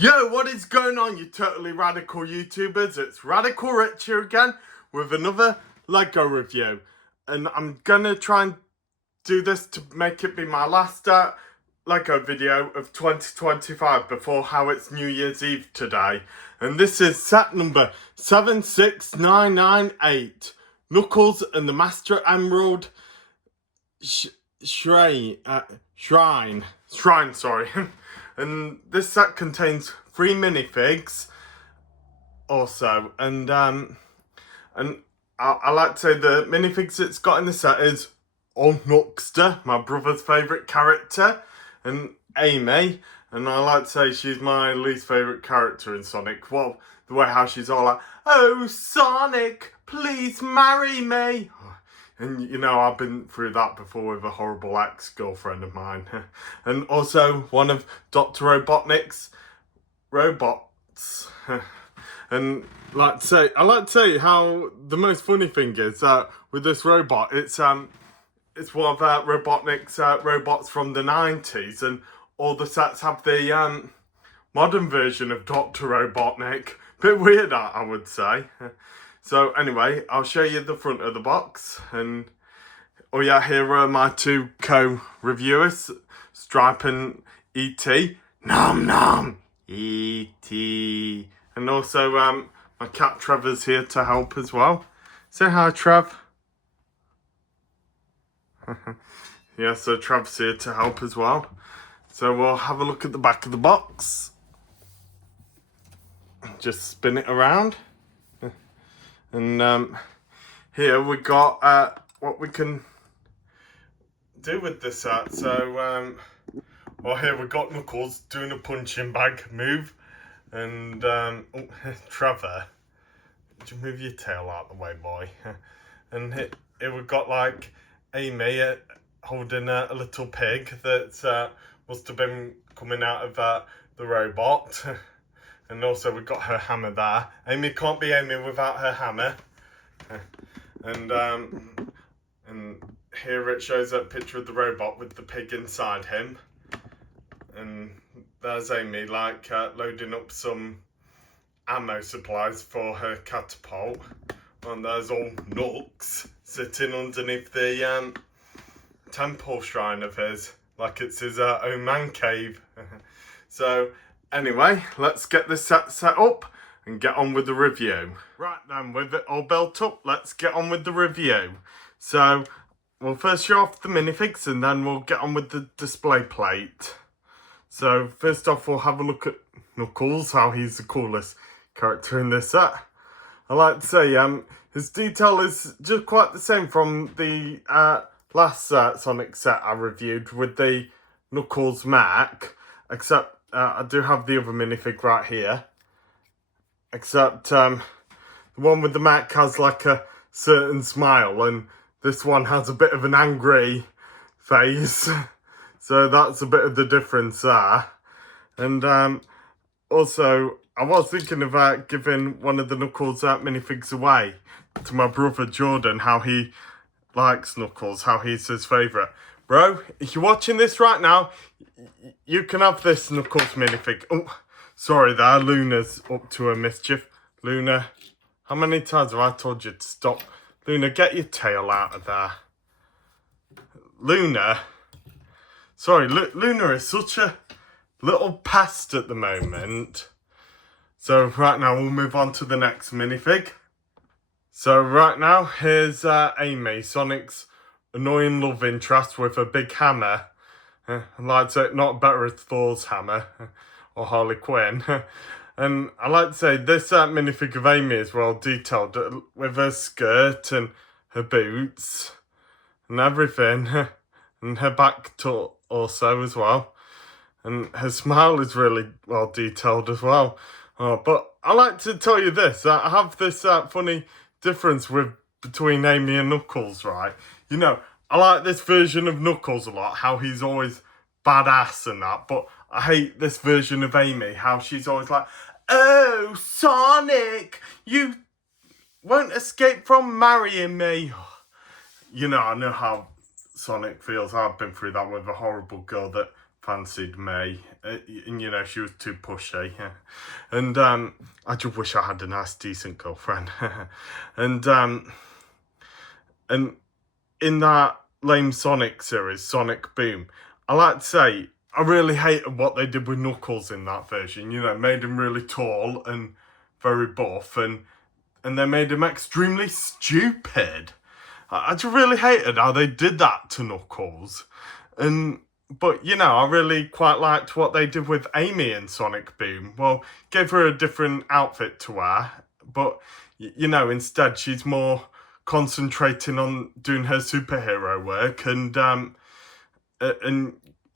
Yo, what is going on, you totally radical YouTubers? It's Radical Rich here again with another Lego review. And I'm gonna try and do this to make it be my last Lego video of 2025 before how it's New Year's Eve today. And this is set number 76998. Knuckles and the Master Emerald Shrine, sorry. And this set contains 3 minifigs also, and I like to say the minifigs it's got in the set is Old Knuckster, my brother's favourite character, and Amy, and I like to say she's my least favourite character in Sonic. Well, the way how she's all like, "Oh Sonic, please marry me." And you know, I've been through that before with a horrible ex-girlfriend of mine. And also one of Dr. Robotnik's robots. And I like to say how the most funny thing is that with this robot, it's one of Robotnik's robots from the 90s, and all the sets have the modern version of Dr. Robotnik. Bit weird, I would say. So anyway, I'll show you the front of the box, and oh yeah, here are my two co-reviewers, Stripe and E.T. Nom nom, E.T. And also my cat Trevor's here to help as well. Say hi, Trev. Yeah, so Trev's here to help as well. So we'll have a look at the back of the box. Just spin it around. And here we got what we can do with this set. So, well, here we got Knuckles doing a punching bag move. And, oh, Trevor, would you move your tail out the way, boy? And here we got, like, Amy holding a little pig that must have been coming out of the robot. And also we've got her hammer there. Amy can't be Amy without her hammer. And here it shows a picture of the robot with the pig inside him. And there's Amy, like, loading up some ammo supplies for her catapult. And there's old Knux sitting underneath the temple shrine of his, like it's his own man cave. So, anyway, let's get this set up and get on with the review. Right then, with it all built up, let's get on with the review. So, we'll first show off the minifigs and then we'll get on with the display plate. So, first off, we'll have a look at Knuckles, how he's the coolest character in this set. I like to say, his detail is just quite the same from the last Sonic set I reviewed with the Knuckles Mac, except I do have the other minifig right here. Except the one with the Mac has like a certain smile, and this one has a bit of an angry face. So that's a bit of the difference there. And also, I was thinking about giving one of the Knuckles minifigs away to my brother Jordan, how he likes Knuckles, how he's his favourite. Bro, if you're watching this right now, you can have this Knuckles minifig. Oh, sorry there, Luna's up to her mischief. Luna, how many times have I told you to stop? Luna, get your tail out of there. Luna, sorry, Luna is such a little pest at the moment. So right now we'll move on to the next minifig. So right now, here's Amy, Sonic's annoying love interest with a big hammer. I'd like to say, not better as Thor's hammer, or Harley Quinn. And I like to say, this minifig of Amy is well detailed, with her skirt and her boots, and everything. And her back also as well. And her smile is really well detailed as well. But I like to tell you this, I have this funny difference between Amy and Knuckles, right? You know, I like this version of Knuckles a lot, how he's always badass and that, but I hate this version of Amy, how she's always like, "Oh, Sonic, you won't escape from marrying me." You know, I know how Sonic feels. I've been through that with a horrible girl that fancied me, and you know, she was too pushy. And I just wish I had a nice, decent girlfriend. and in that lame Sonic series, Sonic Boom, I like to say I really hated what they did with Knuckles in that version. You know, made him really tall and very buff, and they made him extremely stupid. I just really hated how they did that to Knuckles. But, you know, I really quite liked what they did with Amy in Sonic Boom. Well, gave her a different outfit to wear, but, you know, instead she's more concentrating on doing her superhero work, and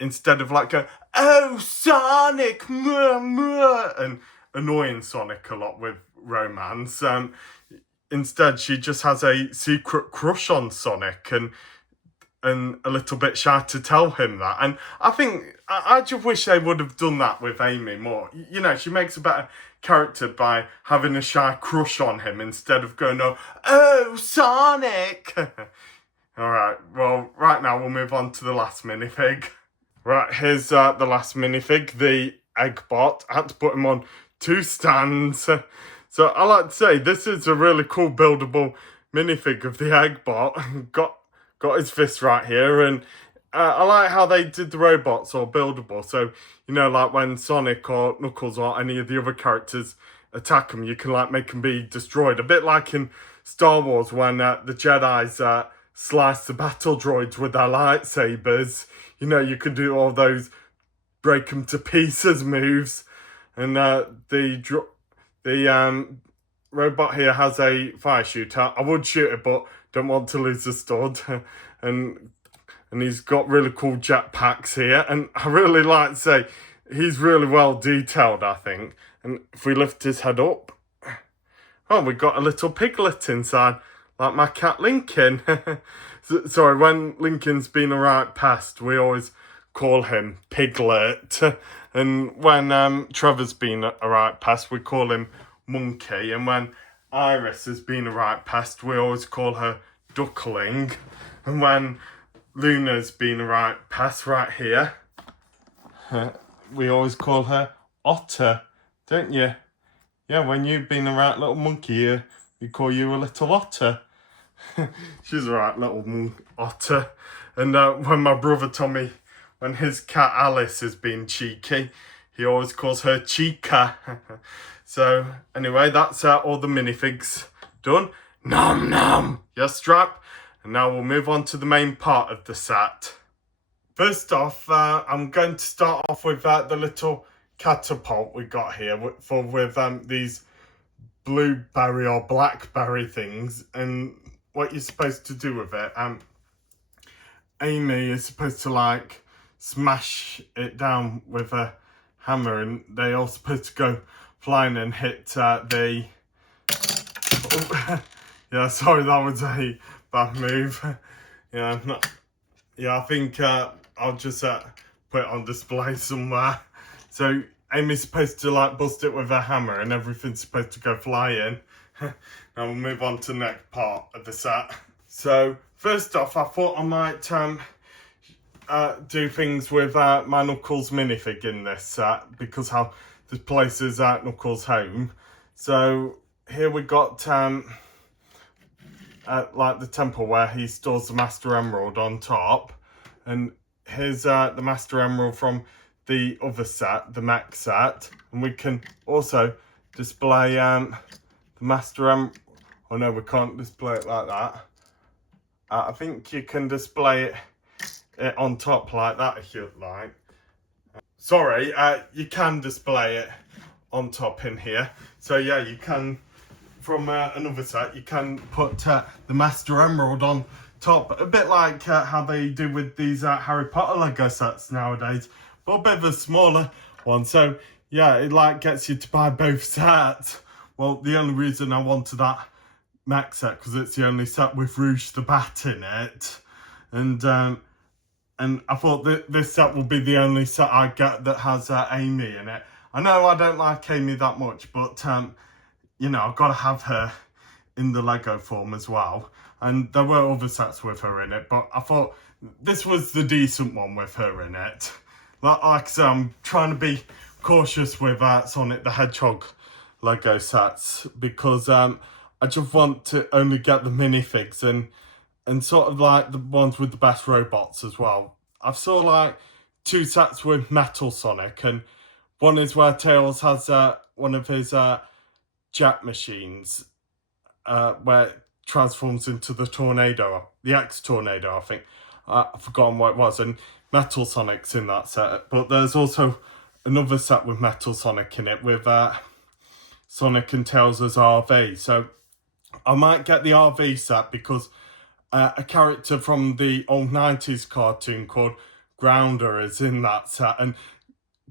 instead of like going, "Oh, Sonic, muh, muh," and annoying Sonic a lot with romance, instead she just has a secret crush on Sonic, and a little bit shy to tell him that. And I think I just wish they would have done that with Amy more. You know, she makes a better character by having a shy crush on him instead of going, "Oh, Sonic." Alright, well, right now we'll move on to the last minifig. Right, here's the last minifig, the Eggbot. I had to put him on 2 stands. So I like to say, this is a really cool buildable minifig of the Eggbot. Got his fist right here, and I like how they did the robots all buildable. So, you know, like when Sonic or Knuckles or any of the other characters attack them, you can like make them be destroyed. A bit like in Star Wars when the Jedi's slice the battle droids with their lightsabers. You know, you can do all those break them to pieces moves. And the robot here has a fire shooter. I would shoot it, but don't want to lose the stud. and he's got really cool jetpacks here. And I really like to say, he's really well detailed, I think. And if we lift his head up, oh, we got a little piglet inside, like my cat Lincoln. Sorry, when Lincoln's been a right pest, we always call him Piglet. And when Trevor's been a right pest, we call him Monkey. And when Iris has been a right pest, we always call her Duckling. And when Luna's been a right pest right here, we always call her Otter, don't you? Yeah, when you've been a right little monkey here, we call you a little otter. She's a right little otter. And when my brother Tommy, when his cat Alice has been cheeky, he always calls her Chica. So anyway, that's all the minifigs done. Nom nom! Yes, Strap? And now we'll move on to the main part of the set. First off, I'm going to start off with the little catapult we got here with these blueberry or blackberry things, and what you're supposed to do with it. Amy is supposed to like smash it down with a hammer, and they all supposed to go flying and hit the yeah, sorry, that was a bad move. Yeah, I think I'll just put it on display somewhere. So Amy's supposed to like bust it with a hammer, and everything's supposed to go flying. Now we'll move on to the next part of the set. So first off, I thought I might do things with my Knuckles minifig in this set, because how this place is at Knuckles' home. So here we got like the temple where he stores the Master Emerald on top, and here's the Master Emerald from the other set, the mech set, and we can also display the Master Emerald. Oh no, we can't display it like that. I think you can display it on top like that if you'd like. Sorry, you can display it on top in here. So yeah, you can, from another set, you can put the Master Emerald on top, a bit like how they do with these Harry Potter Lego sets nowadays, but a bit of a smaller one. So yeah, it like gets you to buy both sets. Well, the only reason I wanted that mech set because it's the only set with Rouge the Bat in it, and I thought that this set will be the only set I get that has Amy in it. I know I don't like Amy that much, but you know, I've got to have her in the Lego form as well. And there were other sets with her in it, but I thought this was the decent one with her in it. like I said, I'm trying to be cautious with Sonic the Hedgehog Lego sets because I just want to only get the minifigs and sort of like the ones with the best robots as well. I've saw like 2 sets with Metal Sonic, and one is where Tails has one of his jet machines where it transforms into the Tornado, the X-Tornado, I think. I've forgotten what it was, and Metal Sonic's in that set. But there's also another set with Metal Sonic in it with Sonic and Tails as RV. So I might get the RV set because a character from the old 90s cartoon called Grounder is in that set, and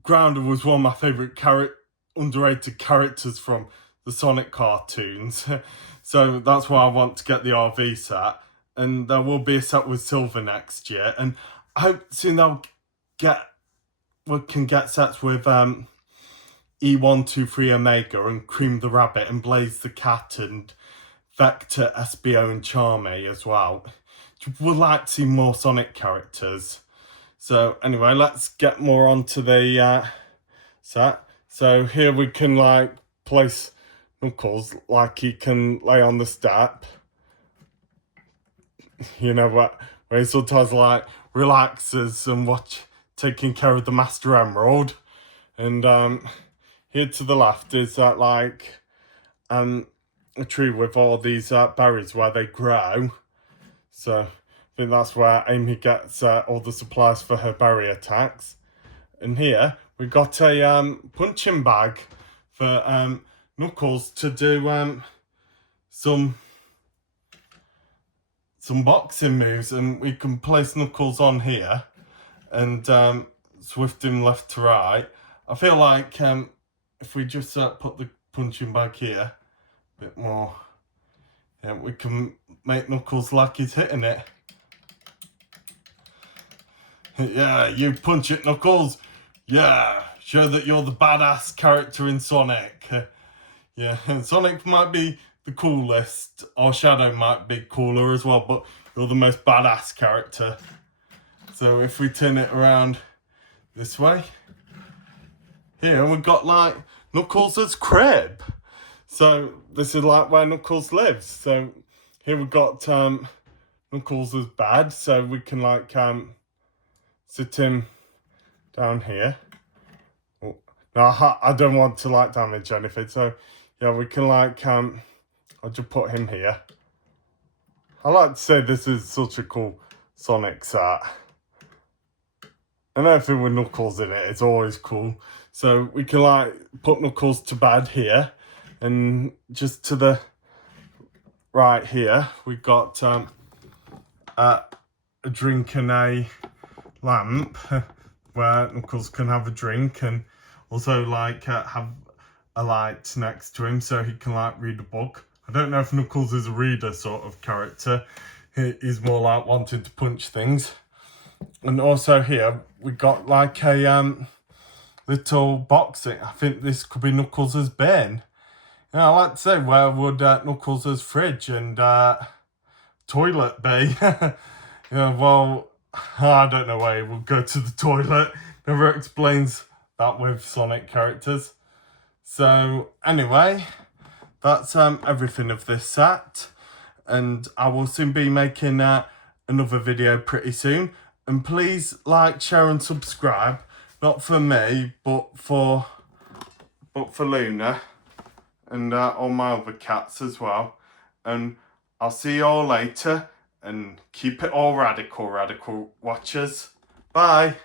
Grounder was one of my favourite underrated characters from the Sonic cartoons. So that's why I want to get the RV set, and there will be a set with Silver next year, and I hope soon we can get sets with E123 Omega and Cream the Rabbit and Blaze the Cat and Vector, SBO and Charmy as well. Would like to see more Sonic characters. So anyway, let's get more onto the set. So here we can like place Knuckles like he can lay on the step. You know what? Where he sometimes like relaxes and taking care of the Master Emerald. And here to the left is that like a tree with all these berries where they grow. So I think that's where Amy gets all the supplies for her berry attacks. And here we got a punching bag for Knuckles to do some boxing moves, and we can place Knuckles on here and swift him left to right. I feel like if we just put the punching bag here a bit more, yeah, we can make Knuckles like he's hitting it. Yeah, you punch it, Knuckles. Yeah, show that you're the badass character in Sonic. Yeah, and Sonic might be the coolest, or Shadow might be cooler as well, but you're the most badass character. So if we turn it around this way, here we've got like Knuckles' crib. So this is like where Knuckles lives. So here we've got Knuckles' bed, so we can like sit him down here. Oh, no, I don't want to like damage anything, so yeah, we can like I'll just put him here. I like to say this is such a cool Sonic set. And everything with Knuckles in it, it's always cool. So we can like put Knuckles to bed here, and just to the right here, we've got a drink and a lamp where Knuckles can have a drink, and also like have a light next to him so he can like read a book. I don't know if Knuckles is a reader sort of character. He's more like wanting to punch things. And also here we got like a little boxing. I think this could be Knuckles' bin. Yeah, I like to say, where would Knuckles' fridge and toilet be? Yeah, well, I don't know where he will go to the toilet. Never explains that with Sonic characters. So anyway, that's everything of this set, and I will soon be making another video pretty soon. And please like, share and subscribe, not for me but for Luna and all my other cats as well. And I'll see you all later, and keep it all radical watchers. Bye.